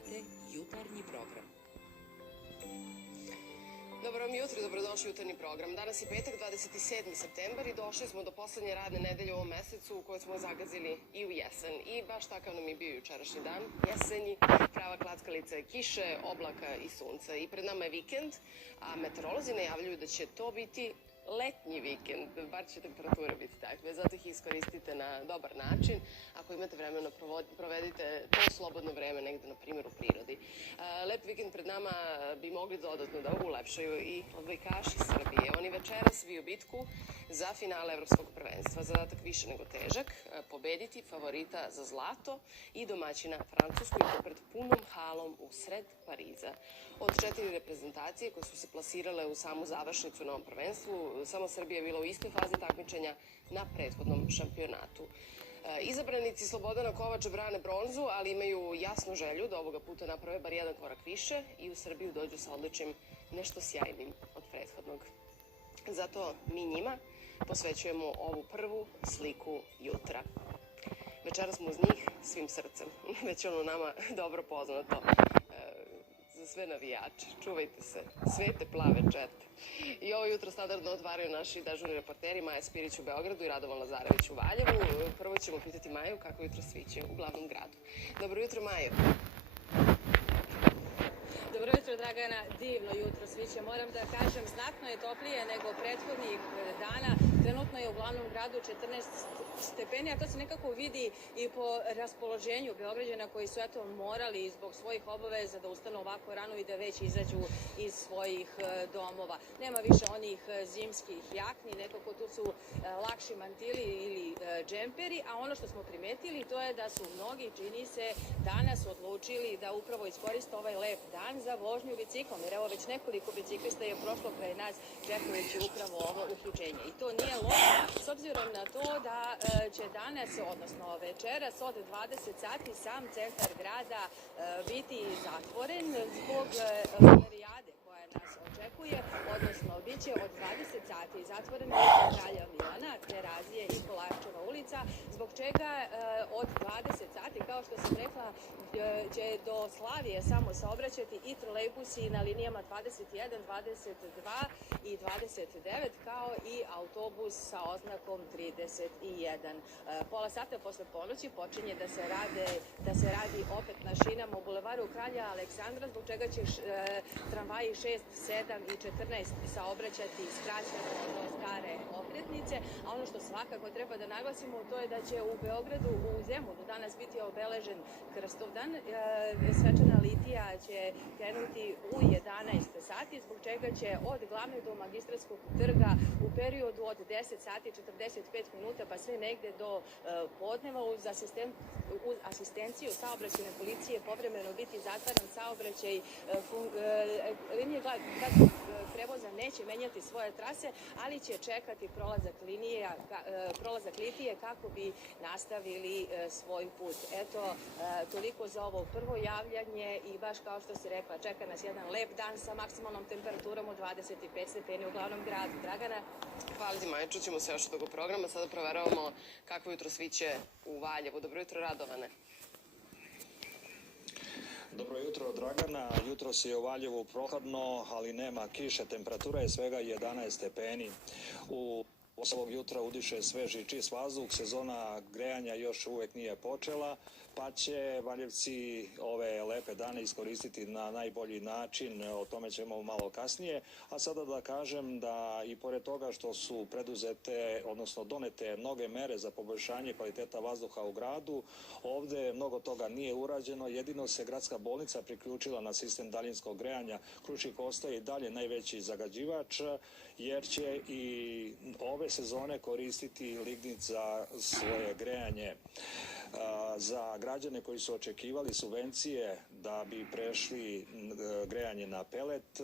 Gledate jutarnji program. Dobro vam jutro, dobrodošli u jutarnji program. Danas je petak, 27. septembar i došli smo do poslednje radne nedelje u ovom mesecu u kojoj smo zagazili i u jesen. I baš takav nam je bio jučerašnji dan, jesenji, prava klackalica kiše, oblaka i sunca. I pred nama je vikend, a meteorolozi najavljuju da će to biti letnji vikend, bar će temperature biti takve, zato ih iskoristite na dobar način. Ako imate vremena, provedite to slobodno vreme negde, na primjer, u prirodi. Lep vikend pred nama bi mogli dodatno da ulepšaju i odbojkaši Srbije. Oni večeras viju bitku za finale Evropskog prvenstva. Zadatak više nego težak, pobediti favorita za zlato i domaćina Francusku i to pred punom halom u sred Pariza. Od 4 reprezentacije koje su se plasirale u samu završnicu na ovom prvenstvu, samo Srbija je bila u istoj fazi takmičenja na prethodnom šampionatu. Izabranici Slobodana Kovača brane bronzu, ali imaju jasnu želju da ovoga puta naprave bar jedan korak više i u Srbiju dođu sa odličnim, nešto sjajnim od prethodnog. Zato mi njima posvećujemo ovu prvu sliku jutra. Večera smo uz njih svim srcem, već ono nama dobro poznato. Za sve navijače, čuvajte se, svete plave čete. I ovo jutro standardno otvaraju naši dežurni reporteri Maja Spirić u Beogradu i Radovan Lazarević u Valjevu. Prvo ćemo pitati Maju kako jutro sviće u glavnom gradu. Dobro jutro, Maju. Dobro jutro, Dragana. Divno jutro sviće. Moram da kažem, znatno je toplije nego prethodnih dana. Trenutno je u glavnom gradu 14 stepeni, a to se nekako vidi i po raspoloženju Beograđana koji su morali zbog svojih obaveza da ustanu ovako rano i da već izađu iz svojih domova. Nema više onih zimskih jakni, nekako tu su lakši mantili ili džemperi, a ono što smo primetili to je da su mnogi, čini se, danas odlučili da upravo iskoriste ovaj lep dan za vožnju biciklom, jer evo već nekoliko biciklista je prošlo kraj nas čekajući upravo ovo uključenje. I to nije loše, s obzirom na to da će danas, odnosno večeras od 20 sati sam centar grada biti zatvoren zbog ferijade koja nas očekuje, odnosno bit će od 20 sati zatvoren Kralja Milana, Terazije i Kolarčeva ulica, zbog čega od 20 sati, kao što sam rekla, će do Slavije samo saobraćati i trolejbusi na linijama 21, 22 i 29, kao i autobus sa oznakom 31. Pola sata posle ponoći počinje da se radi opet na šinama u bulevaru Kralja Aleksandra, zbog čega će tramvaji 6, 7 i 14 saobraćati skraćeno do stare okretnice, a ono što svakako treba da naglasimo to je da će u Beogradu u Zemunu danas biti obeležen Krstovdan. Svečana litija će krenuti u 11 sati, zbog čega će od glavne do Magistratskog trga u periodu od 10 sati 45 minuta pa sve negde do podneva uz asistenciju saobraćajne policije povremeno biti zatvaran saobraćaj. Linije gradskog prevoza neće menjati svoje trase, ali će čekati prolazak litije kako bi nastavili svoj put. Eto, toliko za ovo prvo javljanje i baš kao što si rekla, čeka nas jedan lep dan sa maksimalnom temperaturom od 25 stepeni u glavnom gradu. Dragana? Hvala ti, Maja, čućemo se još od ovog programa. Sada proveravamo kako jutro sviće u Valjevu. Dobro jutro, Radovane. Dobro jutro, Dragana. Jutros je u Valjevu prohladno, ali nema kiše. Temperatura je svega 11 stepeni. Ovog jutra udiše sveži i čist vazduh, sezona grejanja još uvek nije počela, pa će Valjevci ove lepe dane iskoristiti na najbolji način, o tome ćemo malo kasnije. A sada da kažem da i pored toga što su preduzete, odnosno donete mnoge mere za poboljšanje kvaliteta vazduha u gradu, ovde mnogo toga nije urađeno, jedino se gradska bolnica priključila na sistem daljinskog grejanja. Krušik ostaje i dalje najveći zagađivač, jer će i ove sezone koristiti lignit za svoje grejanje. Za građane koji su očekivali subvencije da bi prešli grejanje na pelet,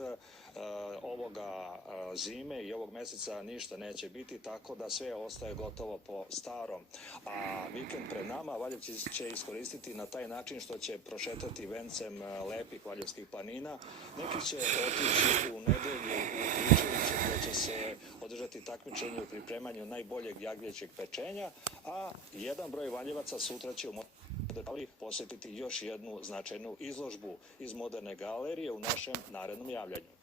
ovoga zime i ovog meseca ništa neće biti, tako da sve ostaje gotovo po starom. A vikend pred nama Valjevci će iskoristiti na taj način što će prošetati vencem lepih valjevskih planina. Neki će otići u nedelju u Tričeviće gdje će se održati takmičenje u pripremanju najboljeg jagnjećeg pečenja, a jedan broj Valjevaca sutra će detaljnije posjetiti još jednu značajnu izložbu iz moderne galerije u našem narednom javljanju.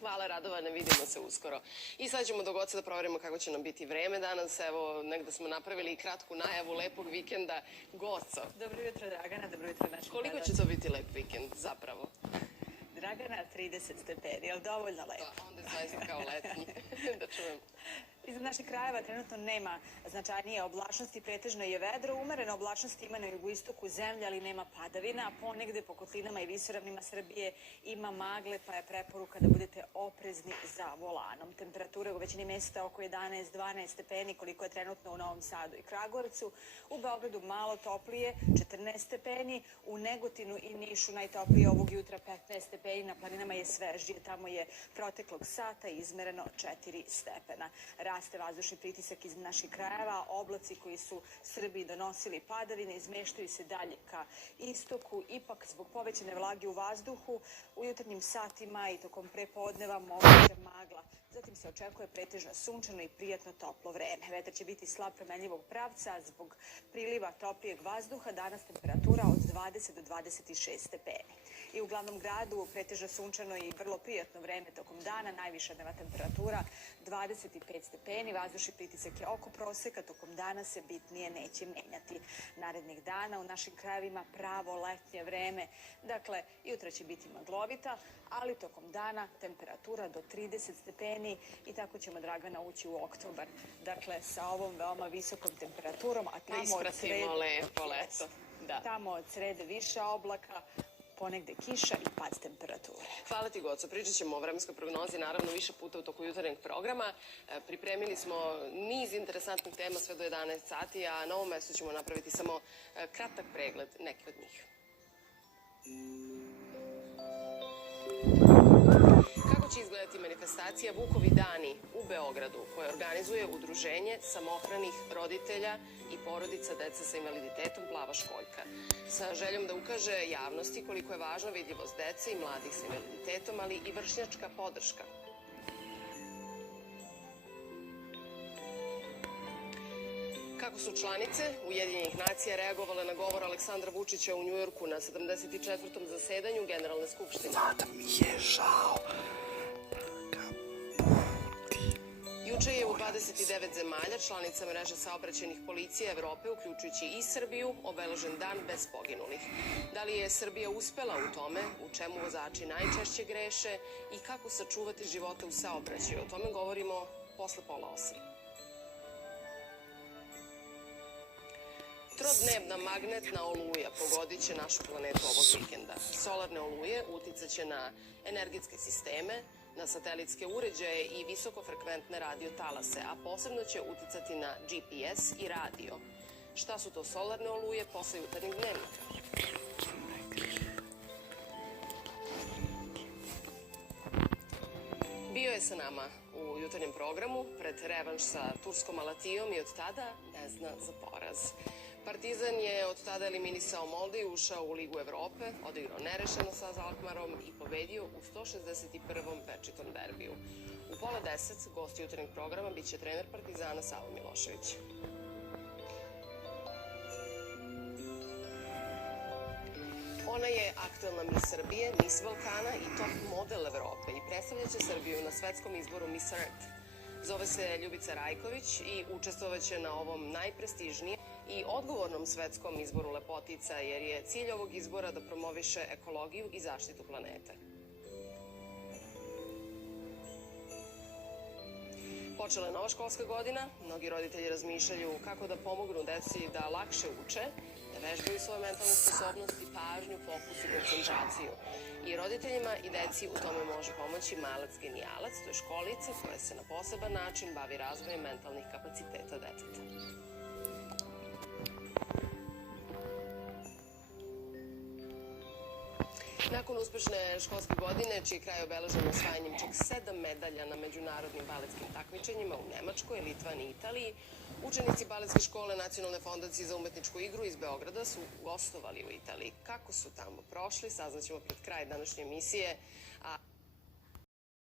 Hvala Radovane, vidimo se uskoro. I sad ćemo do Goce da proverimo kako će nam biti vreme danas. Evo, negde smo napravili i kratku najavu lepog vikenda. Goco. Dobro jutro, Dragana, dobro jutro našim Koliko će gledalcima. to biti lep vikend zapravo? Dragana, 30 stepeni, ali dovoljno lepo. Pa onda je zaista kao letnji. Da čujem. Iza naših krajeva trenutno nema značajnije oblačnosti, pretežno je vedro, umerene oblačnosti ima na jugoistoku zemlje, ali nema padavina, ponegde po kotlinama i visoravnima Srbije ima magle, pa je preporuka da budete oprezni za volanom. Temperature u većini mesta oko 11-12 stepeni, koliko je trenutno u Novom Sadu i Kragujevcu, u Beogradu malo toplije, 14 stepeni, u Negotinu i Nišu najtoplije ovog jutra 15 stepeni, na planinama je svežije, tamo je proteklog sata izmereno 4 stepena. Raste vazdušni pritisak iz naših krajeva, oblaci koji su Srbiji donosili padavine izmeštaju se dalje ka istoku, ipak zbog povećane vlage u vazduhu u jutarnjim satima i tokom prepodneva moguće magla. Zatim se očekuje pretežno sunčano i prijatno toplo vreme. Vetar će biti slab promenljivog pravca zbog priliva toplijeg vazduha. Danas temperatura od 20 do 26 stepeni. I u glavnom gradu pretežno sunčano i vrlo prijatno vreme tokom dana. Najviša dnevna temperatura 25 stepeni. Vazdušni pritisak je oko proseka. Tokom dana se bitnije neće menjati. Narednih dana u našim krajevima pravo letnje vreme. Dakle, jutra će biti maglovita, ali tokom dana temperatura do 30 stepeni i tako ćemo, Dragana, ući u oktobar. Dakle, sa ovom veoma visokom temperaturom, a tamo od srede... lepo leto. Da. Tamo od srede više oblaka, ponegde kiša i pad temperature. Hvala ti, Goco. Pričat ćemo o vremenskoj prognozi, naravno, više puta u toku jutarnjeg programa. Pripremili smo niz interesantnih tema sve do 11 sati, a na ovom mestu ćemo napraviti samo kratak pregled neke od njih. Kako će izgledati manifestacija Vukovi dani u Beogradu, koje organizuje Udruženje samohranih roditelja i porodica dece sa invaliditetom Plava školjka, sa željom da ukaže javnosti koliko je važna vidljivost dece i mladih sa invaliditetom, ali i vršnjačka podrška. Kako su članice Ujedinjenih nacija reagovale na govor Aleksandra Vučića u Njujorku na 74. zasedanju Generalne skupštine? Sada mi je žao. Juče je u 29 zemalja, članica mreže saobraćajnih policija Evrope, uključujući i Srbiju, obeležen dan bez poginulih. Da li je Srbija uspela u tome, u čemu vozači najčešće greše i kako sačuvati živote u saobraćaju? O tome govorimo posle 7:30. Trodnevna magnetna oluja pogodit će našu planetu ovog vikenda. Solarne oluje uticat će na energetske sisteme, na satelitske uređaje i visokofrekventne radiotalase, a posebno će uticati na GPS i radio. Šta su to solarne oluje posle jutarnjeg dnevnika? Bio je sa nama u jutarnjem programu pred revanš sa Turskom Alatijom i od tada ne zna za poraz. Partizan je od tada eliminisao Molde i ušao u Ligu Evrope, odigrao nerešeno sa Alkmarom i pobedio u 161. večitom derbiju. U 9:30 gost jutarnjeg programa biće trener Partizana Savo Milošević. Ona je aktuelna Miss Srbije, Miss Balkana i top model Evrope i predstavljaće Srbiju na svetskom izboru Miss Earth. Zove se Ljubica Rajković i učestvovaće na ovom najprestižnijem i odgovornom svetskom izboru lepotica, jer je cilj ovog izbora da promoviše ekologiju i zaštitu planete. Počela je nova školska godina, mnogi roditelji razmišljaju kako da pomognu deci da lakše uče, da vežbaju svoje mentalne sposobnosti, pažnju, fokus i koncentraciju. I roditeljima i deci u tome može pomoći Malac genijalac, to je školica koja se na poseban način bavi razvojem mentalnih kapaciteta deteta. Nakon uspešne školske godine, čiji kraj je obeležen osvajanjem čak 7 medalja na međunarodnim baletskim takmičenjima u Nemačkoj, Litvaniji i Italiji, učenici baletske škole Nacionalne fondacije za umetničku igru iz Beograda su gostovali u Italiji. Kako su tamo prošli, saznaćemo pred kraj današnje emisije.